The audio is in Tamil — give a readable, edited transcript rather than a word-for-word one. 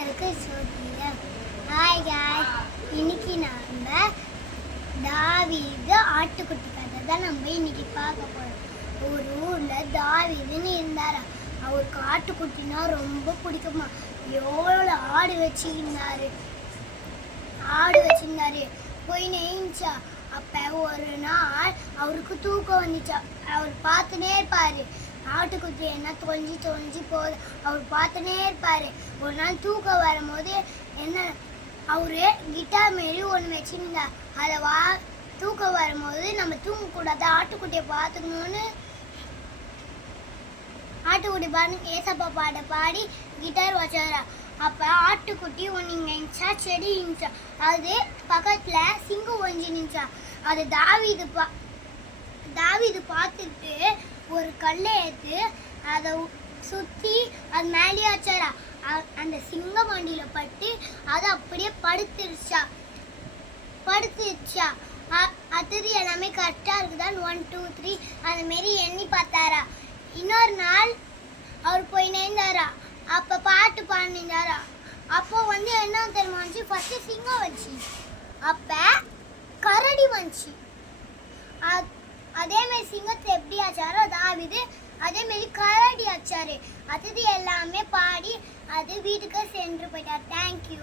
ஹாய் காய்ஸ், இன்னைக்கு நம்ம தாவீது ஆட்டுக்குட்டி கதை தான் நம்ம இன்னைக்கு பார்க்க போறோம். ஒரு ஊர்ல தாவீதுன்னு இருந்தாரா. அவருக்கு ஆட்டுக்குட்டினா ரொம்ப பிடிக்குமா. எவ்வளோ ஆடு வச்சிருந்தாரு போய் நெய்ஞ்சா. அப்ப ஒரு நாள் அவருக்கு தூக்கம் வந்துச்சா. அவர் பார்த்துனே இருப்பாரு, ஆட்டுக்குட்டி என்ன தொலைஞ்சி போகுது. அவர் பார்த்துனே இருப்பாரு. ஒரு நாள் தூக்கம் வரும்போது என்ன, அவரு கிட்டார் மாரி ஒன்று வச்சிருந்தார். அதை தூக்கம் வரும்போது நம்ம தூங்கக்கூடாது, ஆட்டுக்குட்டியை பார்த்துக்கணும்னு ஆட்டுக்குட்டி பாட்டு ஏசப்பா பாட்டை பாடி கிட்டார் வச்சாரா. அப்போ ஆட்டுக்குட்டி ஒன்று நினைச்சா, செடி நினைச்சா. அது பக்கத்தில் சிங்கம் ஒஞ்சி நினைச்சா. அது தாவீது பார்த்துட்டு ஒரு கல்லை எடுத்து அதை சுற்றி அது மேலேயே வச்சாரா. அந்த சிங்கம் வண்டியில் பட்டு அது அப்படியே படுத்துருச்சா. அடுத்தது எல்லாமே கரெக்டாக இருக்குதான், 1 2 3 அந்த மாரி எண்ணி பார்த்தாரா. இன்னொரு நாள் அவர் போய் நேர்ந்தாரா. அப்போ பாட்டு பாடினாரா. அப்போ என்ன தெரியுமா வந்துச்சு, ஃபஸ்ட்டு சிங்கம் வந்துச்சு, அப்போ கரடி வந்துச்சு. அதேமாரி சிங்கத்தை எப்படி ஆச்சாரோ தாவீது அதேமாரி கரடி ஆச்சாரு. அது எல்லாமே பாடி அது வீட்டுக்கு சென்று போயிட்டார். தேங்க்யூ.